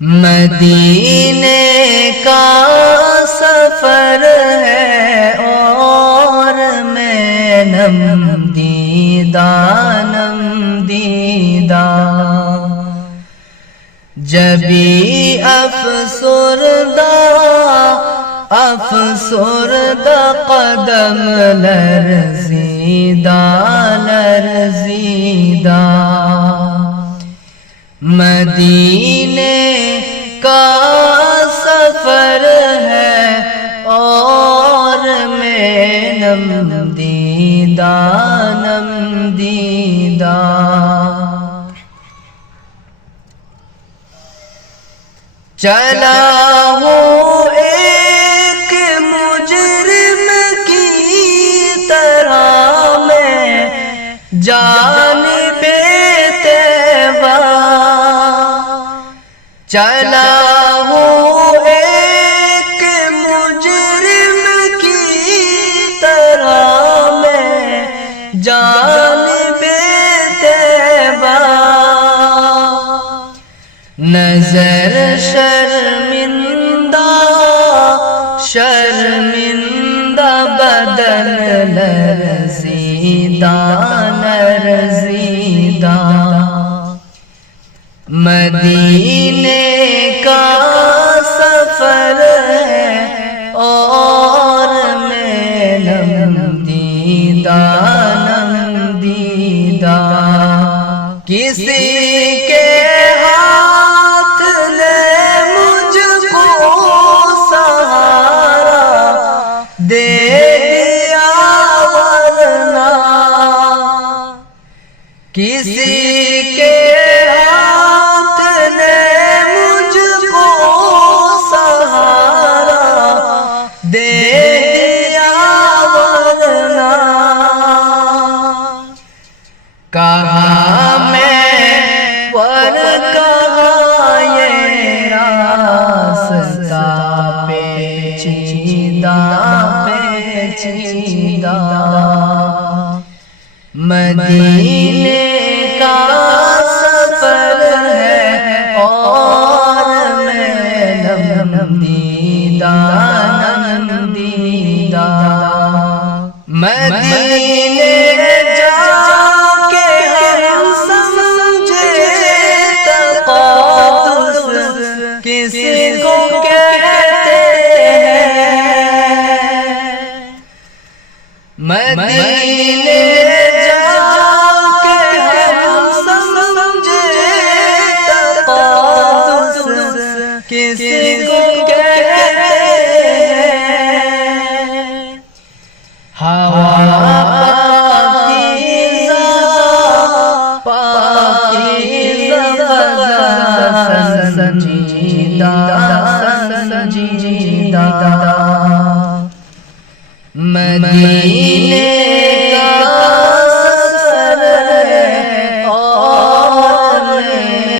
مدینے کا سفر ہے اور میں نم دیدہ جبی افسردہ قدم لرزیدہ مدینے کا سفر ہے اور میں نم دیدہ چلا ہوں ایک مجرم کی طرح میں جانب طیبہ چلا ہوں ایک مجرم کی طرح میں جانب طیبہ نظر شرمندہ بدن لرزیدہ مدینے کا سفر ہے اور میں نم دیدہ کسی کے ہاتھ نے مجھ کو سہارا دے دیا ورنہ کسی کے ہاتھ نے مجھ کو سہارا دے دیا ورنہ کہا پیچیدہ مدینے کا سفر ہے اور میں نم دیدہ مدینے جا کے ہم سمجھے تقدس کسی کو مدینے جا کے ہم سمجھے تقدس کسی کو کہتے ہیں ہوا پاکیزہ سنجیدہ مدینے